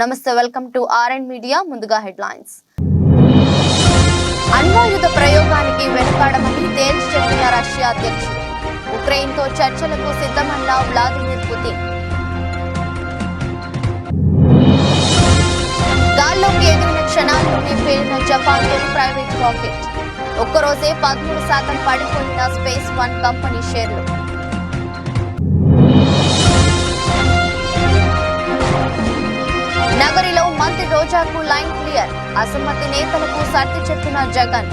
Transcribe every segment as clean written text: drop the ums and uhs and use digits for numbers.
నమస్తే, welcome to RN media. ముందుగా headlines. అణ్వాయుధ ప్రయోగానికి వెనుకాడమని తేల్చి చెప్పిన రష్యా అధ్యక్షుడు. ఉక్రెయిన్తో చర్చలకు సిద్ధమన్న వ్లాదిమిర్ పుతిన్. గాల్లోకి ఎగిరిన క్షణాల్లోనే పేలిన జపాన్ తొలి ప్రైవేట్ రాకెట్. ఒక్కరోజే 13% పడిపోయిన స్పేస్ వన్ కంపెనీ షేర్లు. నగరిలో మంత్రి రోజాకు లైన్ క్లియర్. అసమ్మతి నేతలకు సర్ది చెప్పిన జగన్.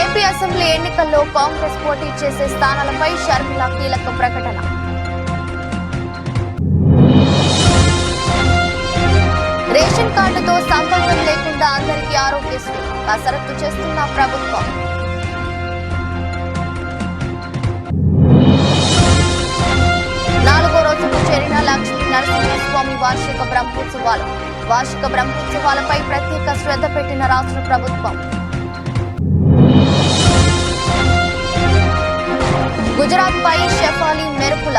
ఏపీ అసెంబ్లీ ఎన్నికల్లో కాంగ్రెస్ పోటీ చేసే స్థానాలపై షర్మిల కీలక ప్రకటన. రేషన్ కార్డుతో సంబంధం లేకుండా అందరికీ ఆరోగ్యశ్రీ కసరత్తు చేస్తున్న ప్రభుత్వం. చేరిన లక్ష్మీ నరసింహస్వామి వార్షిక బ్రహ్మోత్సవాలపై ప్రత్యేక శ్రద్ధ పెట్టిన రాష్ట్ర ప్రభుత్వం. గుజరాత్ పై షెఫాలి మెరుపుల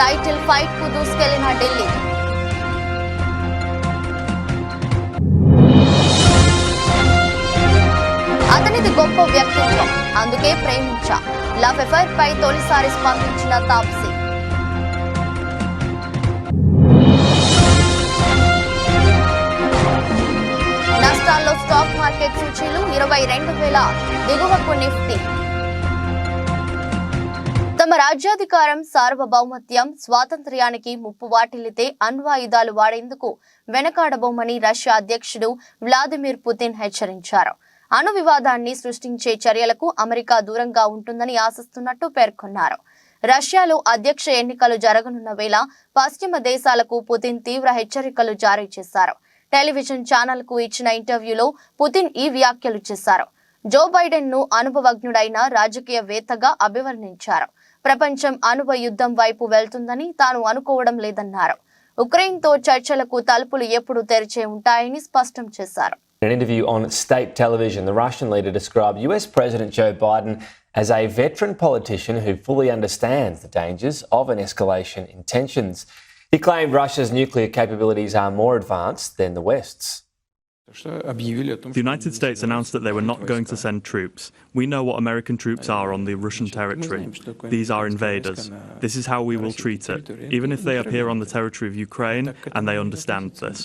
టైటిల్ ఫైట్ కు దూసుకెళ్లిన ఢిల్లీ. అతనిది గొప్ప వ్యక్తిత్వం, అందుకే ప్రేమించా. లవ్ ఎఫైర్ పై తొలిసారి స్పందించిన తాప్సీ. నష్టాల్లో స్టాక్ మార్కెట్ సూచీలు 22,000 దిగువకు నిఫ్టీ. తమ రాజ్యాధికారం, సార్వభౌమత్యం, స్వాతంత్ర్యానికి ముప్పు వాటిల్లితే అణ్వాయుధాలు వాడేందుకు వెనకాడబోమని రష్యా అధ్యక్షుడు వ్లాదిమిర్ పుతిన్ హెచ్చరించారు. అణు వివాదాన్ని సృష్టించే చర్యలకు అమెరికా దూరంగా ఉంటుందని ఆశిస్తున్నట్టు పేర్కొన్నారు. రష్యాలో అధ్యక్ష ఎన్నికలు జరగనున్న వేళ పశ్చిమ దేశాలకు పుతిన్ తీవ్ర హెచ్చరికలు జారీ చేశారు. టెలివిజన్ ఛానల్ కు ఇచ్చిన ఇంటర్వ్యూలో పుతిన్ ఈ వ్యాఖ్యలు చేశారు. జో బైడెన్ ను అనుభవజ్ఞుడైన రాజకీయవేత్తగా అభివర్ణించారు. ప్రపంచం అణువ యుద్ధం వైపు వెళ్తుందని తాను అనుకోవడం లేదన్నారు. ఉక్రెయిన్తో చర్చలకు తలుపులు ఎప్పుడు తెరిచే ఉంటాయని స్పష్టం చేశారు. In an interview on state television, the Russian leader described US President Joe Biden as a veteran politician who fully understands the dangers of an escalation in tensions. He claimed Russia's nuclear capabilities are more advanced than the West's. The United States announced that they were not going to send troops. We know what American troops are on the Russian territory. These are invaders. This is how we will treat it, even if they appear on the territory of Ukraine and they understand this.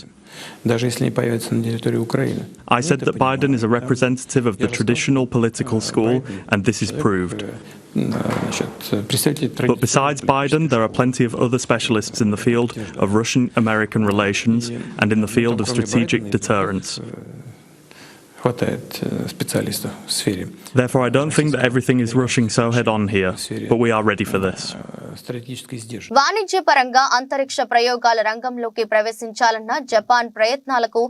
I said that Biden is a representative of the traditional political school, and this is proved. But besides Biden, there are plenty of other specialists in the field of Russian-American relations and in the field of strategic deterrence. Therefore, I don't think that everything is rushing so head-on here, but we are ready for this. వాణిజ్యపరంగా అంతరిక్ష ప్రయోగాల రంగంలోకి ప్రవేశించాలన్న Japan ప్రయత్నాలకు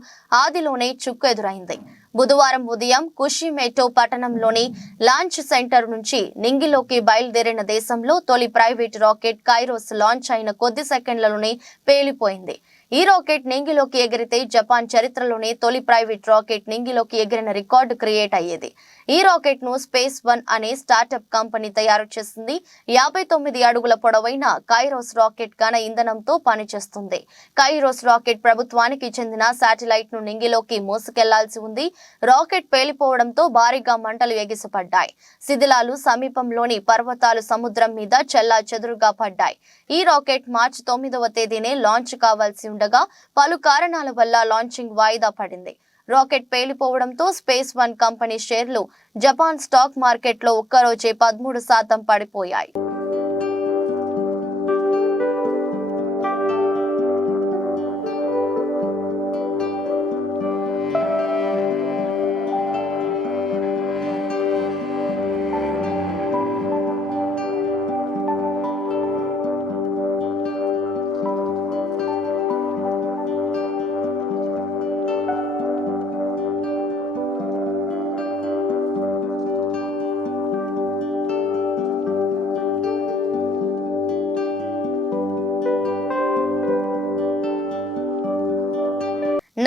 ఆదిలోనే చుక్కు ఎదురైంది. బుధవారం ఉదయం కుషిమేటో పట్టణంలోని లాంచ్ సెంటర్ నుంచి నింగిలోకి బయలుదేరిన దేశంలో తొలి ప్రైవేట్ రాకెట్ కైరోస్ లాంచ్ అయిన కొద్ది సెకండ్లలోనే పేలిపోయింది. ఈ రాకెట్ నింగిలోకి ఎగిరితే జపాన్ చరిత్రలోనే తొలి ప్రైవేట్ రాకెట్ నింగిలోకి ఎగిరిన రికార్డు క్రియేట్ అయ్యేది. ఈ రాకెట్ ను స్పేస్ వన్ అనే స్టార్టప్ కంపెనీ తయారు చేసింది. 59 అడుగుల పొడవైన కైరోస్ రాకెట్ ఘన ఇంధనంతో పనిచేస్తుంది. కైరోస్ రాకెట్ ప్రభుత్వానికి చెందిన శాటిలైట్ ను నింగిలోకి మోసుకెళ్లాల్సి ఉంది. రాకెట్ పేలిపోవడంతో భారీగా మంటలు ఎగిసిపడ్డాయి. శిథిలాలు సమీపంలోని పర్వతాలు సముద్రం మీద చెల్లా చెదురుగా పడ్డాయి. ఈ రాకెట్ మార్చి 9వ తేదీనే లాంచ్ కావాల్సి ఉండగా పలు కారణాల వల్ల లాంచింగ్ వాయిదా పడింది. రాకెట్ పేలిపోవడంతో స్పేస్ వన్ కంపెనీ షేర్లు జపాన్ స్టాక్ మార్కెట్లో ఒక్కరోజే 13% పడిపోయాయి.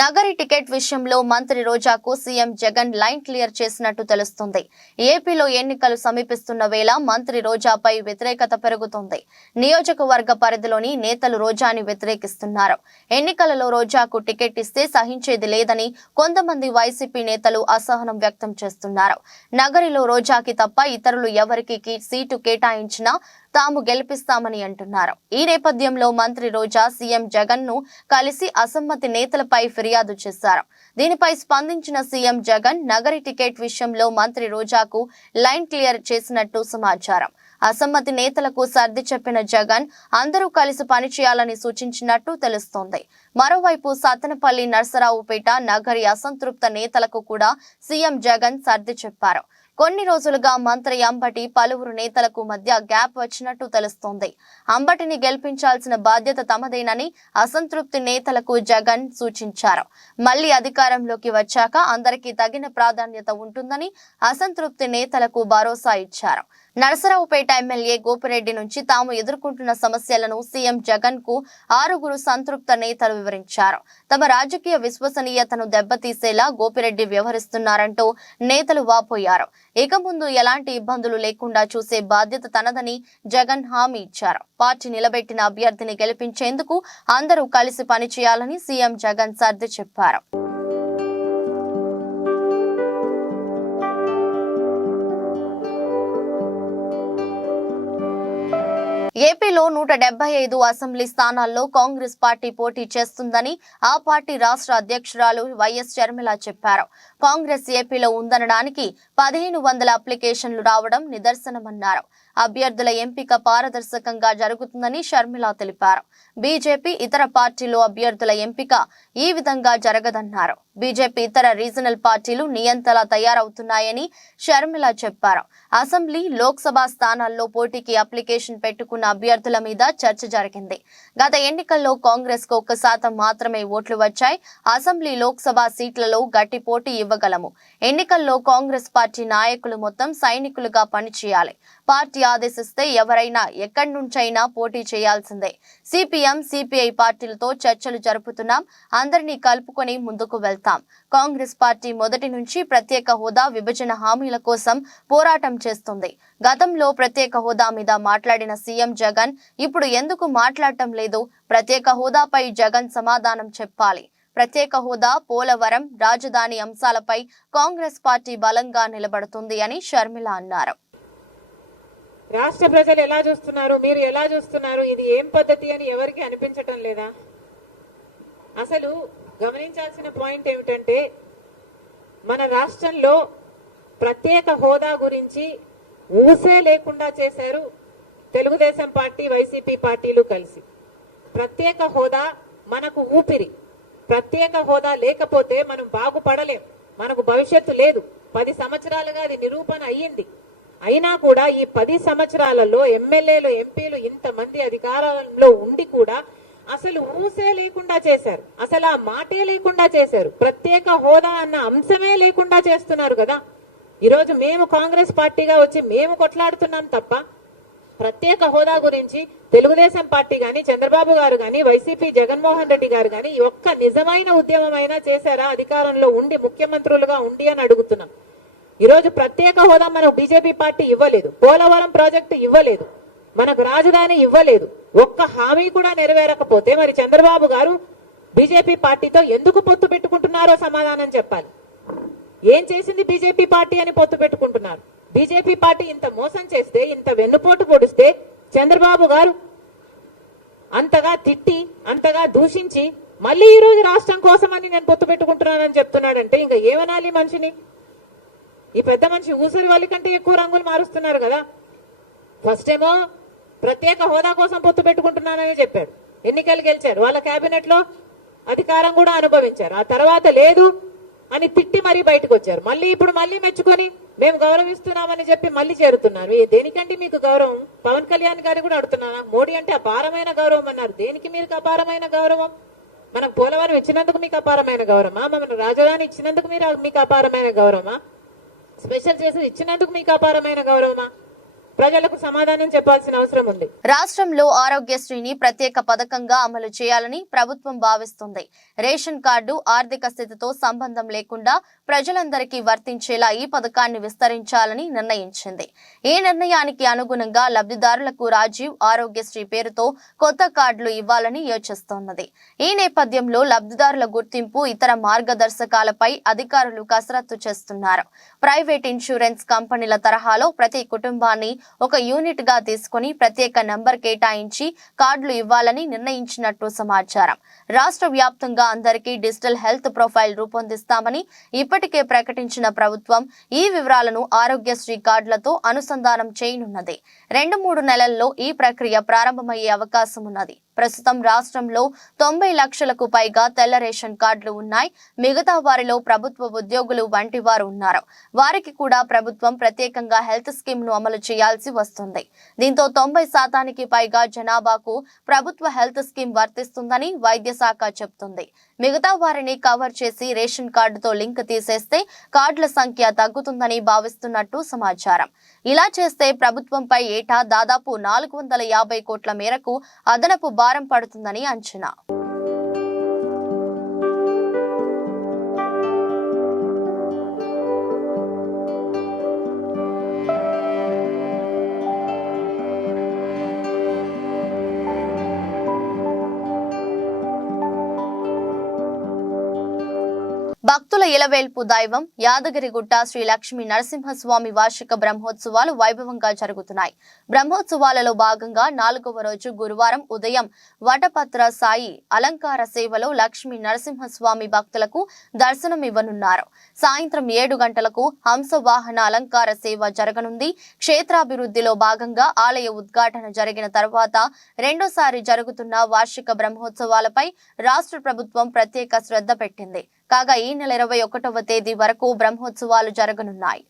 నగరి టికెట్ విషయంలో మంత్రి రోజాకు సీఎం జగన్ లైన్ క్లియర్ చేసినట్టు తెలుస్తుంది. ఏపీలో ఎన్నికలు సమీపిస్తున్న వేళ మంత్రి రోజాపై వ్యతిరేకత పెరుగుతోంది. నియోజకవర్గ పరిధిలోని నేతలు రోజాని వ్యతిరేకిస్తున్నారు. ఎన్నికలలో రోజాకు టికెట్ ఇస్తే సహించేది లేదని కొంతమంది వైసీపీ నేతలు అసహనం వ్యక్తం చేస్తున్నారు. నగరిలో రోజాకి తప్ప ఇతరులు ఎవరికి సీటు కేటాయించినా తాము గెలిపిస్తామని అంటున్నారు. ఈ నేపథ్యంలో మంత్రి రోజా సీఎం జగన్ ను కలిసి అసమ్మతి నేతలపై ఫిర్యాదు చేశారు. దీనిపై స్పందించిన సీఎం జగన్ నగరి టికెట్ విషయంలో మంత్రి రోజాకు లైన్ క్లియర్ చేసినట్టు సమాచారం. అసమ్మతి నేతలకు సర్ది చెప్పిన జగన్ అందరూ కలిసి పనిచేయాలని సూచించినట్టు తెలుస్తోంది. మరోవైపు సత్తెనపల్లి, నర్సరావుపేట నగరి అసంతృప్త నేతలకు కూడా సీఎం జగన్ సర్ది చెప్పారు. కొన్ని రోజులుగా మంత్రి అంబటి పలువురు నేతలకు మధ్య గ్యాప్ వచ్చినట్టు తెలుస్తోంది. అంబటిని గెలిపించాల్సిన బాధ్యత తమదేనని అసంతృప్తి నేతలకు జగన్ సూచించారు. మళ్లీ అధికారంలోకి వచ్చాక అందరికీ తగిన ప్రాధాన్యత ఉంటుందని అసంతృప్తి నేతలకు భరోసా ఇచ్చారు. నరసరావుపేట ఎమ్మెల్యే గోపిరెడ్డి నుంచి తాము ఎదుర్కొంటున్న సమస్యలను సీఎం జగన్ కు 6 సంతృప్త నేతలు వివరించారు. తమ రాజకీయ విశ్వసనీయతను దెబ్బతీసేలా గోపిరెడ్డి వ్యవహరిస్తున్నారంటూ నేతలు వాపోయారు. ఇక ముందు ఎలాంటి ఇబ్బందులు లేకుండా చూసే బాధ్యత తనదని జగన్ హామీ ఇచ్చారు. పార్టీ నిలబెట్టిన అభ్యర్థిని గెలిపించేందుకు అందరూ కలిసి పనిచేయాలని సీఎం జగన్ సర్ది చెప్పారు. ఏపీలో 175 అసెంబ్లీ స్థానాల్లో కాంగ్రెస్ పార్టీ పోటీ చేస్తుందని ఆ పార్టీ రాష్ట్ర అధ్యక్షురాలు వైఎస్ షర్మిల చెప్పారు. కాంగ్రెస్ ఏపీలో ఉందనడానికి 1500 అప్లికేషన్లు రావడం నిదర్శనమన్నారు. అభ్యర్థుల ఎంపిక పారదర్శకంగా జరుగుతుందని షర్మిల తెలిపారు. బీజేపీ ఇతర పార్టీలు అభ్యర్థుల ఎంపిక ఈ విధంగా జరగదన్నారు. బీజేపీ ఇతర రీజనల్ పార్టీలు నియంతలా తయారవుతున్నాయని షర్మిల చెప్పారు. అసెంబ్లీ, లోక్సభ స్థానాల్లో పోటీకి అప్లికేషన్ పెట్టుకున్న అభ్యర్థుల మీద చర్చ జరిగింది. గత ఎన్నికల్లో కాంగ్రెస్ కు 1% మాత్రమే ఓట్లు వచ్చాయి. అసెంబ్లీ, లోక్సభ సీట్లలో గట్టి పోటీ ఇవ్వగలము. ఎన్నికల్లో కాంగ్రెస్ పార్టీ నాయకులు మొత్తం సైనికులుగా పనిచేయాలి. పార్టీ ఆదేశిస్తే ఎవరైనా ఎక్కడి నుంచైనా పోటీ చేయాల్సిందే. సిపిఎం, సిపిఐ పార్టీలతో చర్చలు జరుపుతున్నాం. అందరినీ కలుపుకొని ముందుకు వెళ్తాం. కాంగ్రెస్ పార్టీ మొదటి నుంచి ప్రత్యేక హోదా, విభజన హామీల కోసం పోరాటం చేస్తుంది. గతంలో ప్రత్యేక హోదా మీద మాట్లాడిన సీఎం జగన్ ఇప్పుడు ఎందుకు మాట్లాడటం లేదు? ప్రత్యేక హోదాపై జగన్ సమాధానం చెప్పాలి. ప్రత్యేక హోదా, పోలవరం, రాజధాని అంశాలపై కాంగ్రెస్ పార్టీ బలంగా నిలబడుతుంది అని షర్మిల అన్నారు. రాష్ట్ర ప్రజలు ఎలా చూస్తున్నారు, మీరు ఎలా చూస్తున్నారు, ఇది ఏం పద్ధతి అని ఎవరికి అనిపించటం లేదా? అసలు గమనించాల్సిన పాయింట్ ఏమిటంటే, మన రాష్ట్రంలో ప్రత్యేక హోదా గురించి ఊసే లేకుండా చేశారు తెలుగుదేశం పార్టీ, వైసీపీ పార్టీలు కలిసి. ప్రత్యేక హోదా మనకు ఊపిరి. ప్రత్యేక హోదా లేకపోతే మనం బాగుపడలేం, మనకు భవిష్యత్తు లేదు. 10 సంవత్సరాలుగా అది నిరూపణ అయ్యింది. అయినా కూడా ఈ 10 సంవత్సరాలలో ఎమ్మెల్యేలు, ఎంపీలు ఇంతమంది అధికారంలో ఉండి కూడా అసలు ఊసే లేకుండా చేశారు. అసలు ఆ మాటే లేకుండా చేశారు. ప్రత్యేక హోదా అన్న అంశమే లేకుండా చేస్తున్నారు కదా. ఈరోజు మేము కాంగ్రెస్ పార్టీగా వచ్చి మేము కొట్లాడుతున్నాం తప్ప ప్రత్యేక హోదా గురించి తెలుగుదేశం పార్టీ గాని, చంద్రబాబు గారు గాని, వైసీపీ జగన్మోహన్ రెడ్డి గారు గాని ఒక్క నిజమైన ఉద్యమమైనా చేశారా అధికారంలో ఉండి, ముఖ్యమంత్రులుగా ఉండి అని అడుగుతున్నాం. ఈరోజు ప్రత్యేక హోదా మనకు బీజేపీ పార్టీ ఇవ్వలేదు. పోలవరం ప్రాజెక్టు ఇవ్వలేదు. మనకు రాజధాని ఇవ్వలేదు. ఒక్క హామీ కూడా నెరవేరకపోతే మరి చంద్రబాబు గారు బీజేపీ పార్టీతో ఎందుకు పొత్తు పెట్టుకుంటున్నారో సమాధానం చెప్పాలి. ఏం చేసింది బీజేపీ పార్టీ అని పొత్తు పెట్టుకుంటున్నారు? బీజేపీ పార్టీ ఇంత మోసం చేస్తే, ఇంత వెన్నుపోటు పొడిస్తే చంద్రబాబు గారు అంతగా తిట్టి, అంతగా దూషించి మళ్ళీ ఈ రోజు రాష్ట్రం కోసమని నేను పొత్తు పెట్టుకుంటున్నానని చెప్తున్నాడంటే ఇంకా ఏమనాలి మనిషిని? ఈ పెద్ద మనిషి ఊసరి వాళ్ళ కంటే ఎక్కువ రంగులు మారుస్తున్నారు కదా. ఫస్ట్ ఏమో ప్రత్యేక హోదా కోసం పొత్తు పెట్టుకుంటున్నానని చెప్పాడు. ఎన్నికలు గెలిచారు. వాళ్ళ కేబినెట్ లో అధికారం కూడా అనుభవించారు. ఆ తర్వాత లేదు అని తిట్టి మరీ బయటకు వచ్చారు. మళ్ళీ ఇప్పుడు మళ్ళీ మెచ్చుకొని మేము గౌరవిస్తున్నామని చెప్పి మళ్ళీ చేరుతున్నారు. దేనికంటే మీకు గౌరవం? పవన్ కళ్యాణ్ గారు కూడా అడుగుతున్నాను. మోడీ అంటే అపారమైన గౌరవం అన్నారు. దేనికి మీకు అపారమైన గౌరవం? మనకు పోలవరం ఇచ్చినందుకు మీకు అపారమైన గౌరవమా? మన రాజధాని ఇచ్చినందుకు మీకు అపారమైన గౌరవమా? స్పెషల్ చేసి ఇచ్చినందుకు మీకు అపారమైన గౌరవమా? ప్రజలకు సమాధానం చెప్పాల్సిన అవసరం ఉంది. రాష్ట్రంలో ఆరోగ్యశ్రీని ప్రత్యేక పథకంగా అమలు చేయాలని ప్రభుత్వం భావిస్తుంది. రేషన్ కార్డు ఆర్థిక స్థితితో సంబంధం లేకుండా ప్రజలందరికీ వర్తించేలా ఈ పథకాన్ని విస్తరించాలని నిర్ణయించింది. ఈ నిర్ణయానికి అనుగుణంగా లబ్ధిదారులకు రాజీవ్ ఆరోగ్యశ్రీ పేరుతో కొత్త కార్డులు ఇవ్వాలని యోచిస్తోన్నది. ఈ నేపథ్యంలో లబ్ధిదారుల గుర్తింపు, ఇతర మార్గదర్శకాలపై అధికారులు కసరత్తు చేస్తున్నారు. ప్రైవేట్ ఇన్సూరెన్స్ కంపెనీల తరహాలో ప్రతి కుటుంబాన్ని ఒక యూనిట్ గా తీసుకుని ప్రత్యేక నంబర్ కేటాయించి కార్డులు ఇవ్వాలని నిర్ణయించినట్టు సమాచారం. రాష్ట్ర వ్యాప్తంగా అందరికీ డిజిటల్ హెల్త్ ప్రొఫైల్ రూపొందిస్తామని ఇప్పటికే ప్రకటించిన ప్రభుత్వం ఈ వివరాలను ఆరోగ్యశ్రీ కార్డులతో అనుసంధానం చేయనున్నది. 2-3 నెలల్లో ఈ ప్రక్రియ ప్రారంభమయ్యే అవకాశం ఉన్నది. ప్రస్తుతం రాష్ట్రంలో 90 లక్షలకు పైగా తెల్ల రేషన్ కార్డులు ఉన్నాయి. మిగతా వారిలో ప్రభుత్వ ఉద్యోగులు వంటి వారు ఉన్నారు. వారికి కూడా ప్రభుత్వం ప్రత్యేకంగా హెల్త్ స్కీమ్ ను అమలు చేయాల్సి వస్తుంది. దీంతో 90% పైగా జనాభాకు ప్రభుత్వ హెల్త్ స్కీమ్ వర్తిస్తుందని వైద్య శాఖ చెబుతుంది. మిగతా వారిని కవర్ చేసి రేషన్ కార్డుతో లింక్ తీసేస్తే కార్డుల సంఖ్య తగ్గుతుందని భావిస్తున్నట్టు సమాచారం. ఇలా చేస్తే ప్రభుత్వంపై ఏటా దాదాపు 450 కోట్ల మేరకు అదనపు భారం పడుతుందని అంచనా. భక్తుల ఇలవేల్పు దైవం యాదగిరిగుట్ట శ్రీ లక్ష్మీ నరసింహస్వామి వార్షిక బ్రహ్మోత్సవాలు వైభవంగా జరుగుతున్నాయి. బ్రహ్మోత్సవాలలో భాగంగా 4వ రోజు గురువారం ఉదయం వటపత్ర సాయి అలంకార సేవలో లక్ష్మీ నరసింహస్వామి భక్తులకు దర్శనం ఇవ్వనున్నారు. సాయంత్రం 7 గంటలకు హంసవాహన అలంకార సేవ జరగనుంది. క్షేత్రాభివృద్ధిలో భాగంగా ఆలయ ఉద్ఘాటన జరిగిన తర్వాత రెండోసారి జరుగుతున్న వార్షిక బ్రహ్మోత్సవాలపై రాష్ట్ర ప్రభుత్వం ప్రత్యేక శ్రద్ధ పెట్టింది. కాగా ఈ నెల 21వ తేదీ వరకు బ్రహ్మోత్సవాలు జరగనున్నాయి.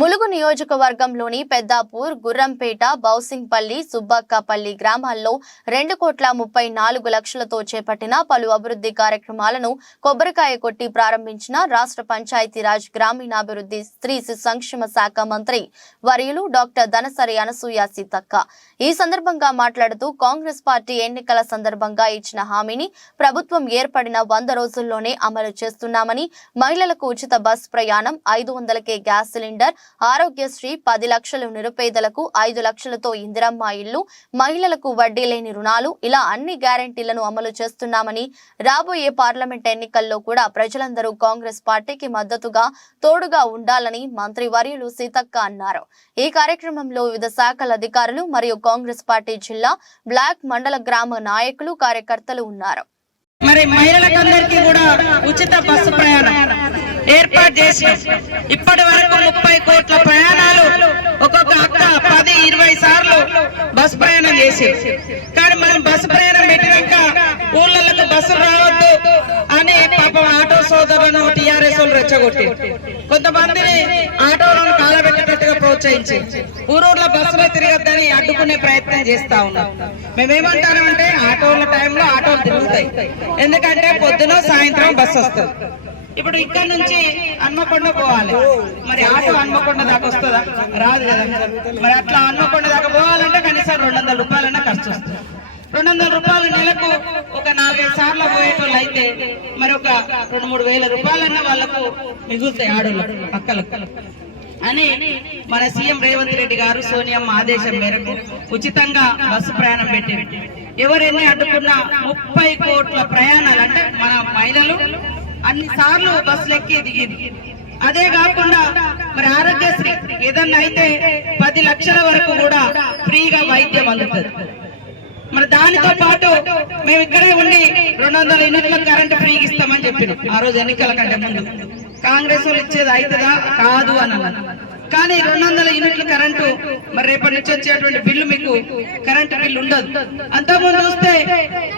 ములుగు నియోజకవర్గంలోని పెద్దాపూర్, గుర్రంపేట, బౌసింగ్పల్లి, సుబ్బక్కపల్లి గ్రామాల్లో 2,34 లక్షలతో చేపట్టిన పలు అభివృద్ధి కార్యక్రమాలను కొబ్బరికాయ కొట్టి ప్రారంభించిన రాష్ట్ర పంచాయతీరాజ్ గ్రామీణాభివృద్ధి స్త్రీ శిశు సంక్షేమ శాఖ మంత్రి వర్యులు డాక్టర్ దనసరి అనసూయ సీతక్క. ఈ సందర్భంగా మాట్లాడుతూ కాంగ్రెస్ పార్టీ ఎన్నికల సందర్భంగా ఇచ్చిన హామీని ప్రభుత్వం ఏర్పడిన 100 రోజుల్లోనే అమలు చేస్తున్నామని, మహిళలకు ఉచిత బస్ ప్రయాణం, 500కే గ్యాస్ సిలిండర్, ఆరోగ్యశ్రీ, 10 లక్షలు నిరుపేదలకు, 5 లక్షలతో ఇందిరమ్మ ఇళ్లు, మహిళలకు వడ్డీ లేని రుణాలు, ఇలా అన్ని గ్యారెంటీలను అమలు చేస్తున్నామని, రాబోయే పార్లమెంట్ ఎన్నికల్లో కూడా ప్రజలందరూ కాంగ్రెస్ పార్టీకి మద్దతుగా తోడుగా ఉండాలని మంత్రి వర్యులు సీతక్క అన్నారు. ఈ కార్యక్రమంలో వివిధ శాఖల అధికారులు మరియు కాంగ్రెస్ పార్టీ జిల్లా, బ్లాక్, మండల, గ్రామ నాయకులు, కార్యకర్తలు ఉన్నారు. మరి మహిళలందరికీ కూడా ఉచిత బస్సు ప్రయాణం ఏర్పాటు చేసి ఇప్పటి వరకు 30 కోట్ల ప్రయాణాలు ఒక్కొక్క అక్క 10-20 సార్లు బస్సు ప్రయాణం చేసి, కానీ మనం బస్సు ప్రయాణం పెట్టినాక ఊళ్ళకు బస్సులు రావద్దు అని పాపం ఆటో సోదరులను టీఆర్ఎస్ వాళ్ళు రెచ్చగొట్టి కొంతమందిని ఆటోలను కాలబెట్టేటట్టుగా ప్రోత్సహించి ఊరూర్లో బస్సులో తిరగద్దని అడ్డుకునే ప్రయత్నం చేస్తా ఉన్నాం. మేమేమంటామంటే ఆటోల టైంలో ఆటోలు తిరుగుతాయి, ఎందుకంటే పొద్దున సాయంత్రం బస్సు వస్తుంది. ఇప్పుడు ఇక్కడ నుంచి హన్మకొండ పోవాలి, మరి ఆటో హన్మకొండ దాకా వస్తుందా? రాదు కదా. మరి అట్లా హన్మకొండ దాకా పోవాలంటే కనీసం 200 రూపాయలన్నా ఖర్చు వస్తుంది. 200 రూపాయలు నెలకు ఒక 4-5 సార్లు పోయేటోళ్ళు అయితే మరి ఒక 2-3 వేల రూపాయలన్నా వాళ్ళకు మిగులుతాయి ఆడోళ్ళకు, అక్కలకు అని మన సీఎం రేవంత్ రెడ్డి గారు సోనియమ్మ ఆదేశం మేరకు ఉచితంగా బస్సు ప్రయాణం పెట్టింది. ఎవరెన్ని అడ్డుకున్నా 30 కోట్ల ప్రయాణాలు అంటే మన మహిళలు అన్ని సార్లు బస్సులు ఎక్కి దిగింది. అదే కాకుండా మరి మరి దానితో పాటు మేము ఇక్కడే ఉండి 200 యూనిట్ల కరెంటు ఫ్రీగా ఇస్తామని చెప్పినాం ఆ రోజు ఎన్నికల కంటే ముందు. కాంగ్రెస్ వాళ్ళు ఇచ్చేది అవుతుందా కాదు అని అన్నారు. కానీ 200 యూనిట్ల కరెంటు మరి రేపటి నుంచి వచ్చేటువంటి బిల్లు మీకు కరెంటు బిల్లు ఉండదు. అంతకుముందు చూస్తే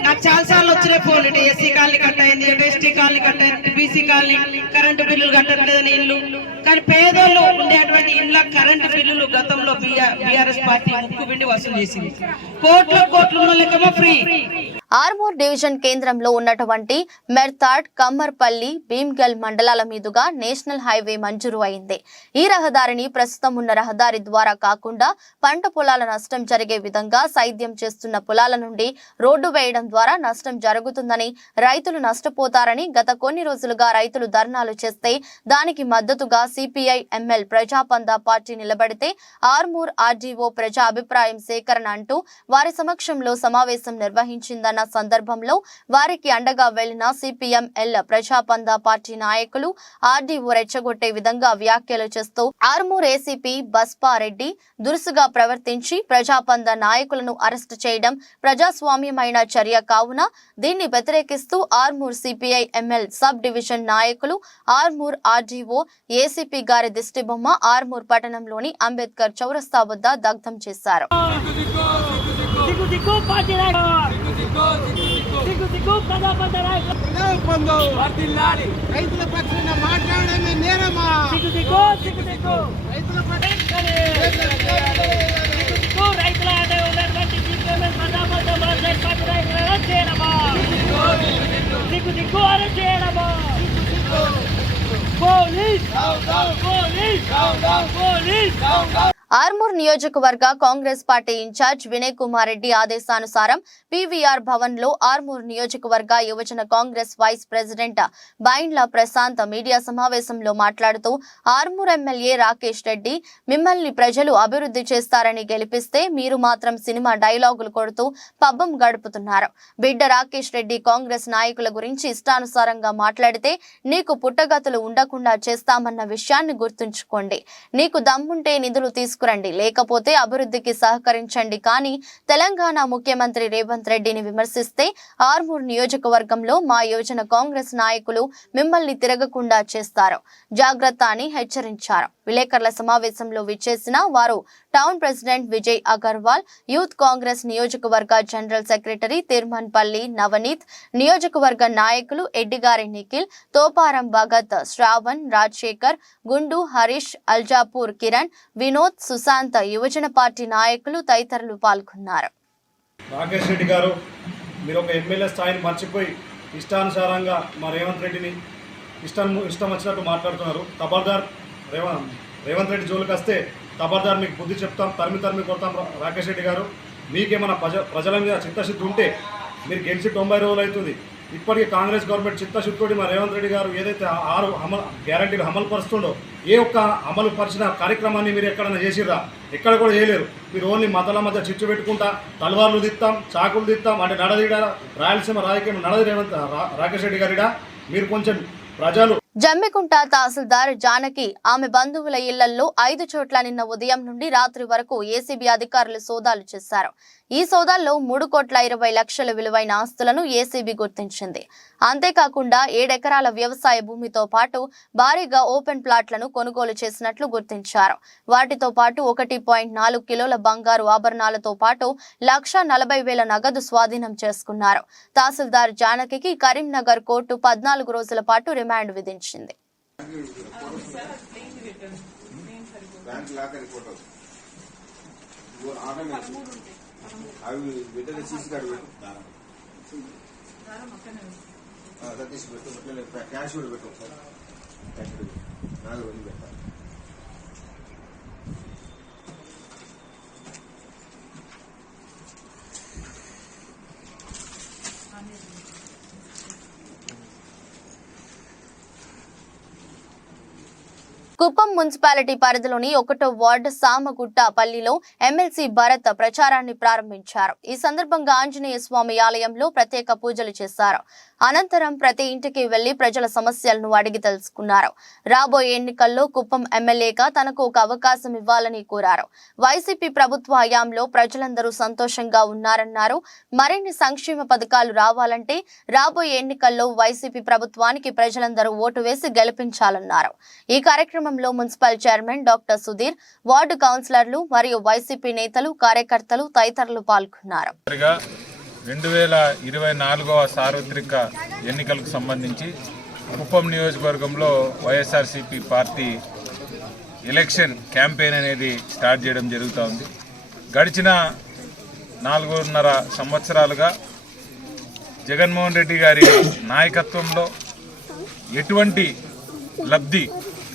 నాకు చాలా సార్లు వచ్చిన ఫోన్ ఎస్సీ కాలనీ కట్ అయింది, ఎస్టీ కాలనీ కట్ అయింది, బీసీ కాలనీ కరెంటు బిల్లులు కట్టట్లేదని ఇల్లు. కానీ పేదోళ్ళు ఉండేటువంటి ఇళ్ళ కరెంటు బిల్లులు గతంలో బీఆర్ఎస్ పార్టీ ముక్కు పిండి వసూలు చేసింది. కోట్ల లెక్కమో ఫ్రీ. ఆర్మూర్ డివిజన్ కేంద్రంలో ఉన్నటువంటి మెర్తాడ్, కమ్మర్పల్లి, భీమ్గల్ మండలాల మీదుగా నేషనల్ హైవే మంజూరు అయింది. ఈ రహదారిని ప్రస్తుతం ఉన్న రహదారి ద్వారా కాకుండా పంట పొలాల నష్టం జరిగే విధంగా సైద్యం చేస్తున్న పొలాల నుండి రోడ్డు వేయడం ద్వారా నష్టం జరుగుతుందని, రైతులు నష్టపోతారని గత కొన్ని రోజులుగా రైతులు ధర్నాలు చేస్తే దానికి మద్దతుగా సిపిఐ ఎంఎల్ ప్రజాపందా పార్టీ నిలబడితే ఆర్మూర్ ఆర్డీఓ ప్రజా అభిప్రాయం సేకరణ అంటూ వారి సమక్షంలో సమావేశం నిర్వహించిందన్న సందర్భంలో వారికి అండగా వెళ్లిన సిపిఎం ఎల్ ప్రజాపందా పార్టీ నాయకులు ఆర్డీఓ రెచ్చగొట్టే విధంగా వ్యాఖ్యలు చేస్తూ ఆర్మూర్ ఏసీపీ బస్పారెడ్డి దురుసుగా ప్రవర్తించి ప్రజాపందా నాయకులను అరెస్టు చేయడం ప్రజాస్వామ్యమైన చర్య కావున దీన్ని వ్యతిరేకిస్తూ Armoor CPI ML sub division నాయకులు ఆర్మూర్ ఆర్డీఓ ఏసీపీ గారి దిష్టిబొమ్మ ఆర్మూర్ పట్టణంలోని అంబేద్కర్ చౌరస్తా వద్ద దగ్ధం చేశారు. రైతుల పక్షాన మాట్లాడమే నేరమా? ఆర్మూర్ నియోజకవర్గ కాంగ్రెస్ పార్టీ ఇన్ఛార్జ్ వినయ్ కుమార్ రెడ్డి ఆదేశానుసారం పీవీఆర్ భవన్ లో ఆర్మూర్ నియోజకవర్గ యువజన Congress vice president Bindla Prashanth media సమావేశంలో మాట్లాడుతూ ఆర్మూర్ ఎమ్మెల్యే రాకేష్ రెడ్డి మిమ్మల్ని ప్రజలు అభివృద్ధి చేస్తారని గెలిపిస్తే మీరు మాత్రం సినిమా డైలాగులు కొడుతూ పబ్బం గడుపుతున్నారు. బిడ్డ రాకేష్ రెడ్డి కాంగ్రెస్ నాయకుల గురించి ఇష్టానుసారంగా మాట్లాడితే నీకు పుట్టగతులు ఉండకుండా చేస్తామన్న విషయాన్ని గుర్తుంచుకోండి. నీకు దమ్ముంటే నిధులు తీసుకురండి, లేకపోతే అభివృద్ధికి సహకరించండి. కానీ తెలంగాణ ముఖ్యమంత్రి రేవంత్ రెడ్డిని విమర్శిస్తే ఆర్మూర్ నియోజకవర్గంలో మా యువజన కాంగ్రెస్ నాయకులు మిమ్మల్ని తిరగకుండా చేస్తారు, జాగ్రత్త అని హెచ్చరించారు. విలేకరుల సమావేశంలో విచ్చేసిన వారు town president Vijay Agarwal, youth Congress నియోజకవర్గ జనరల్ సెక్రటరీ తిరుమన్పల్లి నవనీత్, నియోజకవర్గ నాయకులు ఎడ్డిగారి నిఖిల్, తోపారం భగత్, శ్రావణ్, రాజశేఖర్, గుండు, హరీష్, అల్జాపూర్ కిరణ్, వినోద్, సుశాంత్, యువజన పార్టీ నాయకులు తదితరులు పాల్గొన్నారు. రాకేష్ రెడ్డి గారు, మీరు ఒక ఎమ్మెల్యే స్థాయిని మర్చిపోయి ఇష్టానుసారంగా మా రేవంత్ రెడ్డిని ఇష్టం వచ్చినట్టు మాట్లాడుతున్నారు. ఖబర్దార్ రేవంత్ రెడ్డి జోలికి వస్తే ఖబర్దార్ మీకు బుద్ధి చెప్తాం, తరిమి కొడతాం. రాకేష్ రెడ్డి గారు, మీకేమైనా ప్రజల మీద చిత్తశుద్ధి ఉంటే మీరు గెలిచి 90 రోజులు అవుతుంది. ఇప్పటికీ కాంగ్రెస్ గవర్నమెంట్ చిత్తశుద్ధితోటి మా రేవంత్ రెడ్డి గారు ఏదైతే 6 గ్యారంటీలు అమలు పరుస్తుండో ఏ ఒక్క అమలు పరిచిన కార్యక్రమాన్ని మీరు ఎక్కడైనా చేసిర్రా? ఎక్కడ కూడా చేయలేరు. మీరు ఓన్లీ మతాల మధ్య చిచ్చు పెట్టుకుంటా తలవార్లు దిస్తాం, చాకులు దిస్తాం అంటే నడదీడ రాయలసీమ రాజకీయం నడది రేవంత్ రాకేష్ రెడ్డి గారిడా. మీరు కొంచెం ప్రజలు జమ్మికుంట తహసీల్దార్ జానకి ఆమె బంధువుల ఇళ్లలో 5 చోట్ల నిన్న ఉదయం నుండి రాత్రి వరకు ఏసీబీ అధికారులు సోదాలు చేశారు. ఈ సోదాల్లో 3,20,00,000 విలువైన ఆస్తులను ఏసీబీ గుర్తించింది. అంతేకాకుండా 7 ఎకరాల వ్యవసాయ భూమితో పాటు భారీగా ఓపెన్ ప్లాట్లను కొనుగోలు చేసినట్లు గుర్తించారు. వాటితో పాటు 1.4 కిలోల బంగారు ఆభరణాలతో పాటు 1,40,000 నగదు స్వాధీనం చేసుకున్నారు. తహసీల్దార్ జానకి కరీంనగర్ కోర్టు 14 రోజుల పాటు రిమాండ్ విధించింది. కుప్పం మున్సిపాలిటీ పరిధిలోని 1వ వార్డు సామగుట్ట పల్లిలో ఎమ్మెల్సీ భరత్ ప్రచారాన్ని ప్రారంభించారు. ఈ సందర్భంగా ఆంజనేయ స్వామి ఆలయంలో ప్రత్యేక పూజలు చేశారు. అనంతరం ప్రతి ఇంటికి వెళ్లి ప్రజల సమస్యలను అడిగి తెలుసుకున్నారు. రాబోయే ఎన్నికల్లో కుప్పం ఎమ్మెల్యేగా తనకు ఒక అవకాశం ఇవ్వాలని కోరారు. వైసీపీ ప్రభుత్వ హయాంలో ప్రజలందరూ సంతోషంగా ఉన్నారన్నారు. మరిన్ని సంక్షేమ పథకాలు రావాలంటే రాబోయే ఎన్నికల్లో వైసీపీ ప్రభుత్వానికి ప్రజలందరూ ఓటు వేసి గెలిపించాలన్నారు. ఈ కార్యక్రమంలో municipal chairman doctor Sudheer, ward కౌన్సిలర్లు మరియు వైసీపీ నేతలు, కార్యకర్తలు తదితరులు పాల్గొన్నారు. 2024వ సార్వత్రిక ఎన్నికలకు సంబంధించి కుప్పం నియోజకవర్గంలో వైఎస్ఆర్సీపీ పార్టీ ఎలక్షన్ క్యాంపెయిన్ అనేది స్టార్ట్ చేయడం జరుగుతూ ఉంది. గడిచిన 4.5 సంవత్సరాలుగా జగన్మోహన్ రెడ్డి గారి నాయకత్వంలో ఎటువంటి లబ్ధి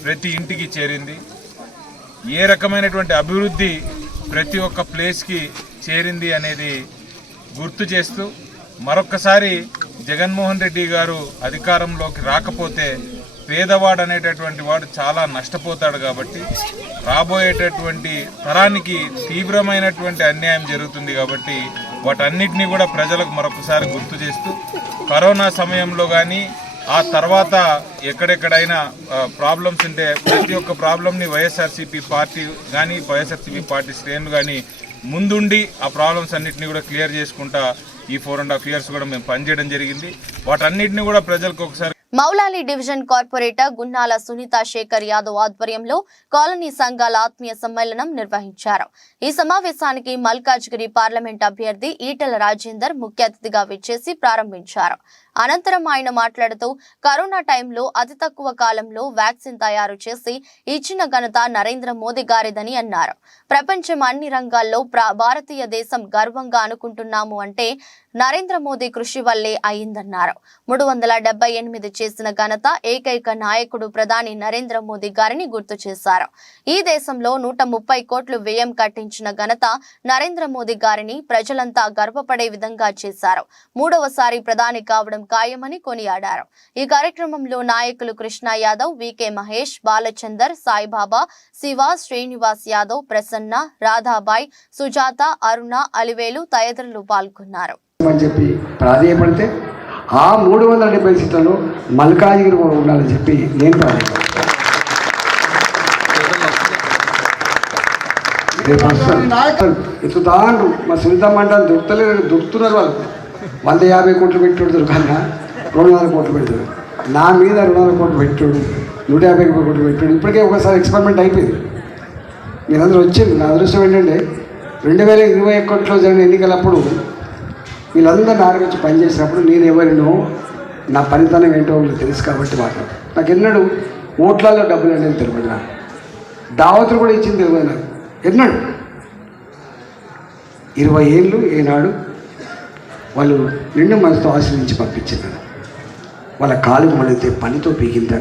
ప్రతి ఇంటికి చేరింది, ఏ రకమైనటువంటి అభివృద్ధి ప్రతి ఒక్క ప్లేస్కి చేరింది అనేది గుర్తు చేస్తూ మరొక్కసారి జగన్మోహన్ రెడ్డి గారు అధికారంలోకి రాకపోతే పేదవాడు అనేటటువంటి వాడు చాలా నష్టపోతాడు. కాబట్టి రాబోయేటటువంటి తరానికి తీవ్రమైనటువంటి అన్యాయం జరుగుతుంది. కాబట్టి వాటన్నిటినీ కూడా ప్రజలకు మరొకసారి గుర్తు చేస్తూ కరోనా సమయంలో కానీ ఆ తర్వాత ఎక్కడెక్కడైనా ప్రాబ్లమ్స్ ఉంటే ప్రతి ఒక్క ప్రాబ్లంని వైఎస్ఆర్సీపీ పార్టీ కానీ వైఎస్ఆర్సీపీ పార్టీ శ్రేణులు కానీ ముందుండి ఆ ప్రాబ్లమ్స్ అన్నింటినీ కూడా క్లియర్ చేసుకుంటా ఈ 4.5 years కూడా మేము పనిచేయడం జరిగింది. వాటన్నిటిని కూడా ప్రజలకు ఒకసారి మౌలాలి డివిజన్ కార్పొరేటర్ గున్నాల సునీత శేఖర్ యాదవ్ ఆధ్వర్యంలో కాలనీ సంఘాల ఆత్మీయ సమ్మేళనం నిర్వహించారు. ఈ సమావేశానికి మల్కాజ్గిరి పార్లమెంట్ అభ్యర్థి ఈటెల రాజేందర్ ముఖ్య అతిథిగా విచ్చేసి ప్రారంభించారు. అనంతరం ఆయన మాట్లాడుతూ కరోనా టైంలో అతి తక్కువ కాలంలో వ్యాక్సిన్ తయారు చేసి ఇచ్చిన ఘనత నరేంద్ర మోదీ గారిదని అన్నారు. ప్రపంచం అన్ని రంగాల్లో భారతీయ దేశం గర్వంగా అనుకుంటున్నాము అంటే నరేంద్ర మోదీ కృషి వల్లే అయిందన్నారు. 378 చేసిన ఘనత ఏకైక నాయకుడు ప్రధాని నరేంద్ర మోదీ గారిని గుర్తు చేశారు. ఈ దేశంలో 130 కోట్లు వ్యయం కట్టించిన ఘనత నరేంద్ర మోదీ గారిని ప్రజలంతా గర్వపడే విధంగా చేశారు. 3వసారి ప్రధాని కావడం ఖాయమని కొనియాడారు. ఈ కార్యక్రమంలో నాయకులు కృష్ణ యాదవ్, వికే మహేష్, బాలచందర్, సాయిబాబా, శివ, శ్రీనివాస్ యాదవ్, ప్రసన్న, రాధాబాయ్, సుజాత, అరుణ, అలివేలు తదితరులు పాల్గొన్నారు. అని చెప్పి ప్రాధేయపడితే ఆ 370 సీట్లలో మల్కాజిగిరి కూడా ఉండాలని చెప్పి నేను ఎత్తుతాండ్రు. మా సునీత మండలం దొరుకుతున్నారు. వాళ్ళు 150 కోట్లు పెట్టుడు దొరకన్నా 200 కోట్లు పెడతాడు. నా మీద 200 కోట్లు పెట్టుడు, 150 కోట్లు పెట్టుడు. ఇప్పటికే ఒకసారి ఎక్స్పెరిమెంట్ అయిపోయింది. మీరందరూ వచ్చింది. నా అదృష్టం ఏంటంటే 2021లో జరిగిన ఎన్నికలప్పుడు వీళ్ళందరూ నారగొచ్చి పనిచేసినప్పుడు నేను ఎవరినో నా పనితనం ఏంటో మీకు తెలుసు కాబట్టి మాట్లాడు. నాకు ఎన్నడూ ఓట్లలో డబ్బులు అనేది తెలియదు. నాకు దావతులు కూడా ఇచ్చింది తెలియదు. నాకు ఎన్నడు 20 ఏళ్ళు ఏనాడు వాళ్ళు నిండు మనసుతో ఆశ్రయించి పంపించారు. వాళ్ళ కాలు మళ్ళీ పనితో పీకింత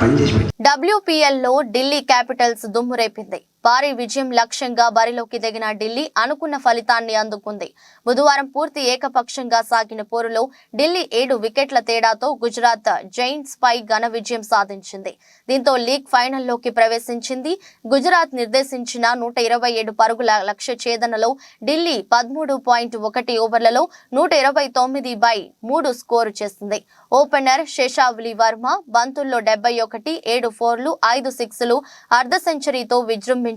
పని చేసి WPLలో ఢిల్లీ క్యాపిటల్స్ దుమ్ము రేపింది. భారీ విజయం లక్ష్యంగా బరిలోకి దిగిన ఢిల్లీ అనుకున్న ఫలితాన్ని అందుకుంది. బుధవారం పూర్తి ఏకపక్షంగా సాగిన పోరులో ఢిల్లీ 7 వికెట్ల తేడాతో గుజరాత్ జైంట్స్ పై ఘన విజయం సాధించింది. దీంతో లీగ్ ఫైనల్లోకి ప్రవేశించింది. గుజరాత్ నిర్దేశించిన 127 పరుగుల లక్ష్య ఛేదనలో ఢిల్లీ 13.1 ఓవర్లలో 129/3 స్కోరు చేసింది. ఓపెనర్ శేషావలి వర్మ బంతుల్లో 71, 7 4లు, 5 6లు, అర్ధ సెంచరీతో విజృంభించగా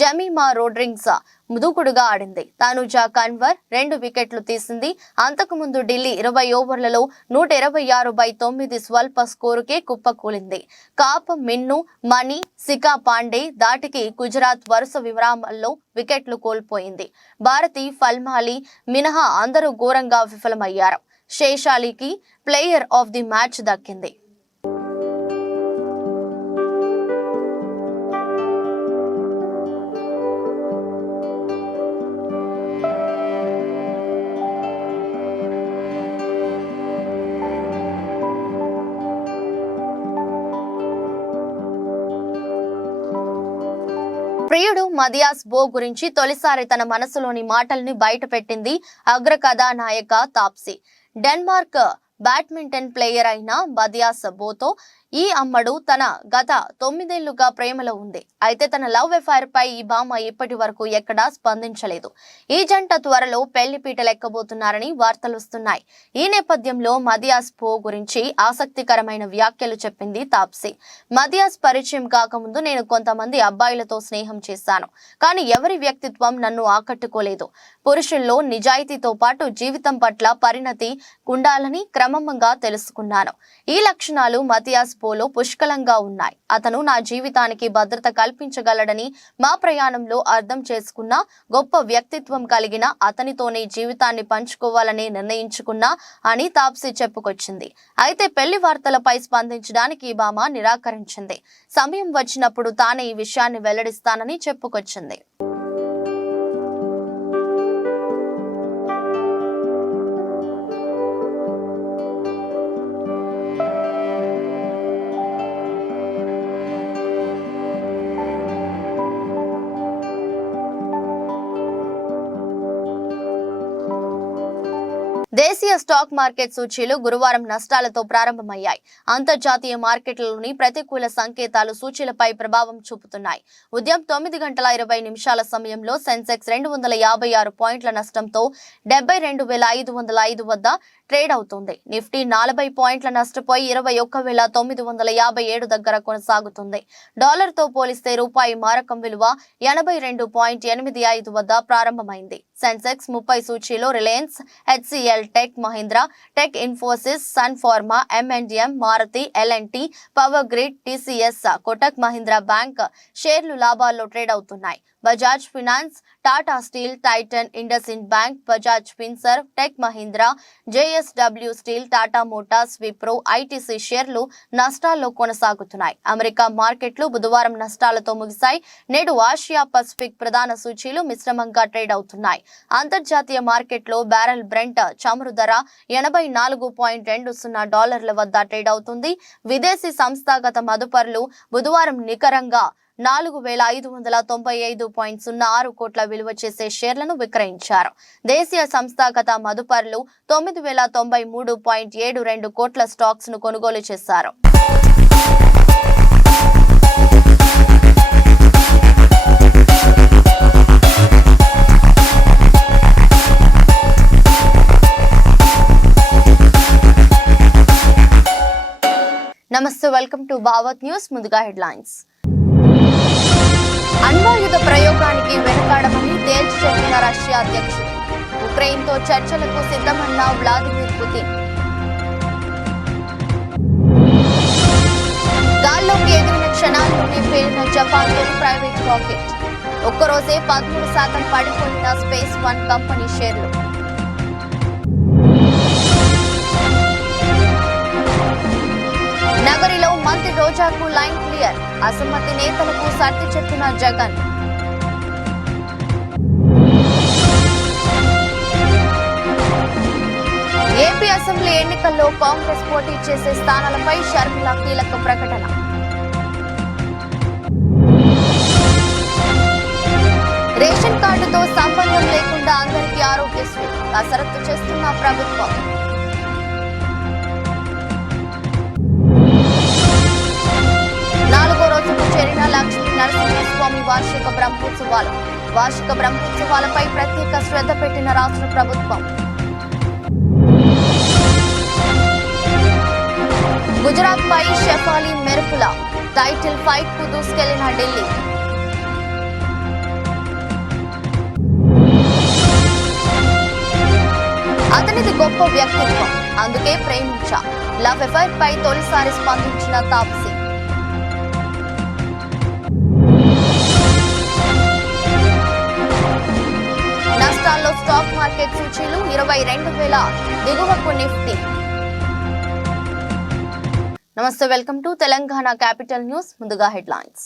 జమీమా రోడ్రింగ్స్ దూకుడుగా ఆడింది. తనుజా కన్వర్ 2 వికెట్లు తీసింది. అంతకుముందు ఢిల్లీ 20 ఓవర్లలో 126/9 స్వల్ప స్కోరుకే కుప్పకూలింది. కాప్, మిన్ను, మణి, సికా పాండే దాటికి గుజరాత్ వరుస విరామాల్లో వికెట్లు కోల్పోయింది. భారతి, ఫల్మాలి మినహా అందరూ ఘోరంగా విఫలమయ్యారు. శేషాలికి ప్లేయర్ ఆఫ్ ది మ్యాచ్ దక్కింది. ప్రియుడు మదియాస్ బో గురించి తొలిసారి తన మనసులోని మాటల్ని బయటపెట్టింది అగ్ర కథానాయక తాప్సీ. డెన్మార్క్ బ్యాడ్మింటన్ ప్లేయర్ అయిన మదియాస్ బోతో ఈ అమ్మడు తన గత 9 ఏళ్లుగా ప్రేమలో ఉంది. అయితే తన లవ్ అఫైర్ పై ఈ భామ ఇప్పటి వరకు ఎక్కడా స్పందించలేదు. ఈ జంట త్వరలో పెళ్లి పీటలెక్కబోతున్నారని వార్తలు వస్తున్నాయి. ఈ నేపథ్యంలో మదియాస్ బో గురించి ఆసక్తికరమైన వ్యాఖ్యలు చెప్పింది తాప్సీ. మదియాస్ పరిచయం కాకముందు నేను కొంతమంది అబ్బాయిలతో స్నేహం చేశాను, కానీ ఎవరి వ్యక్తిత్వం నన్ను ఆకట్టుకోలేదు. పురుషుల్లో నిజాయితీతో పాటు జీవితం పట్ల పరిణతి ఉండాలని క్రమంగా తెలుసుకున్నాను. ఈ లక్షణాలు మదియాస్ బోలో పుష్కలంగా ఉన్నాయి. అతను నా జీవితానికి భద్రత కల్పించగలడని మా ప్రయాణంలో అర్థం చేసుకున్న గొప్ప వ్యక్తిత్వం కలిగిన అతనితోనే జీవితాన్ని పంచుకోవాలని నిర్ణయించుకున్నా అని తాప్సీ చెప్పుకొచ్చింది. అయితే పెళ్లి వార్తలపై స్పందించడానికి ఈ భామ నిరాకరించింది. సమయం వచ్చినప్పుడు తానే ఈ విషయాన్ని వెల్లడిస్తానని చెప్పుకొచ్చింది. దేశీయ స్టాక్ మార్కెట్ సూచీలు గురువారం నష్టాలతో ప్రారంభమయ్యాయి. అంతర్జాతీయ మార్కెట్లలోని ప్రతికూల సంకేతాలు సూచీలపై ప్రభావం చూపుతున్నాయి. ఉదయం 9:20 సమయంలో సెన్సెక్స్ 256 పాయింట్ల నష్టంతో 72,505 వద్ద ట్రేడ్ అవుతుంది. నిఫ్టీ 40 పాయింట్ల నష్టపోయి 21,957 దగ్గర కొనసాగుతుంది. డాలర్తో పోలిస్తే రూపాయి మారకం విలువ 82.85 వద్ద ప్రారంభమైంది. సెన్సెక్స్ 30 సూచీలో Reliance, HCL Tech Mahindra, Tech Infosys, Sun Pharma, M&M, Maruti, L&T, Power Grid, TCS, Kotak Mahindra bank షేర్లు లాభాల్లో ట్రేడ్ అవుతున్నాయి. Bajaj Finance, Tata Steel, Titan, IndusInd bank, Bajaj Finserv, Tech Mahindra, JSW steel, Tata Motors, Wipro, ITC షేర్లు నష్టాల్లో కొనసాగుతున్నాయి. అమెరికా మార్కెట్లు బుధవారం నష్టాలతో ముగిశాయి. నేడు ఆసియా పసిఫిక్ ప్రధాన సూచీలు మిశ్రమంగా ట్రేడ్ అవుతున్నాయి. అంతర్జాతీయ మార్కెట్లో బ్యారెల్ బ్రెంట్ చమురు ధర $80.20 వద్ద ట్రేడ్ అవుతుంది. విదేశీ సంస్థాగత మదుపర్లు బుధవారం నికరంగా 4,595.06 కోట్ల విలువ చేసే షేర్లను విక్రయించారు. దేశీయ సంస్థాగత మదుపర్లు 9,093.72 కోట్ల స్టాక్స్ ను కొనుగోలు చేశారు. నమస్తే, వెల్కమ్ టు భావత్ న్యూస్. ముందుగా హెడ్లైన్స్. అణ్వాయుధ ప్రయోగానికి వెనుకాడమని తేల్చి చెప్పిన రష్యా అధ్యక్షుడు. ఉక్రెయిన్తో చర్చలకు సిద్ధమన్న వ్లాదిమిర్ పుతిన్. గాల్లోకి ఎగిరిన క్షణాల్లోనే పేలిన జపాన్ తొలి ప్రైవేట్ రాకెట్. ఒక్కరోజే 13% పడిపోయిన స్పేస్ వన్ కంపెనీ షేర్లు. నగరిలో మంత్రి రోజాకు లైన్ క్లియర్. అసమ్మతి నేతలకు సర్ది చెప్పిన జగన్. ఏపీ అసెంబ్లీ ఎన్నికల్లో కాంగ్రెస్ పోటీ చేసే స్థానాలపై షర్మిల కీలక ప్రకటన. రేషన్ కార్డుతో సంబంధం లేకుండా అందరికీ ఆరోగ్యశ్రీ కసరత్తు చేస్తున్న ప్రభుత్వం. చేరిన లక్ష్మీ నరసింహస్వామి వార్షిక బ్రహ్మోత్సవాలపై ప్రత్యేక శ్రద్ధ పెట్టిన రాష్ట్ర ప్రభుత్వం. గుజరాత్ పై షెఫాలి మెరుపుల టైటిల్ ఫైట్ కు దూసుకెళ్లిన ఢిల్లీ. అతనిది గొప్ప వ్యక్తిత్వం, అందుకే ప్రేమించా. లవ్ అఫైర్ పై తొలిసారి స్పందించిన తాప్సీ. నష్టాల్లో స్టాక్ మార్కెట్ సూచీలు 22,000 దిగువకు నిఫ్టీ. నమస్తే, welcome to Telangana capital news. ముందుగా హెడ్లైన్స్.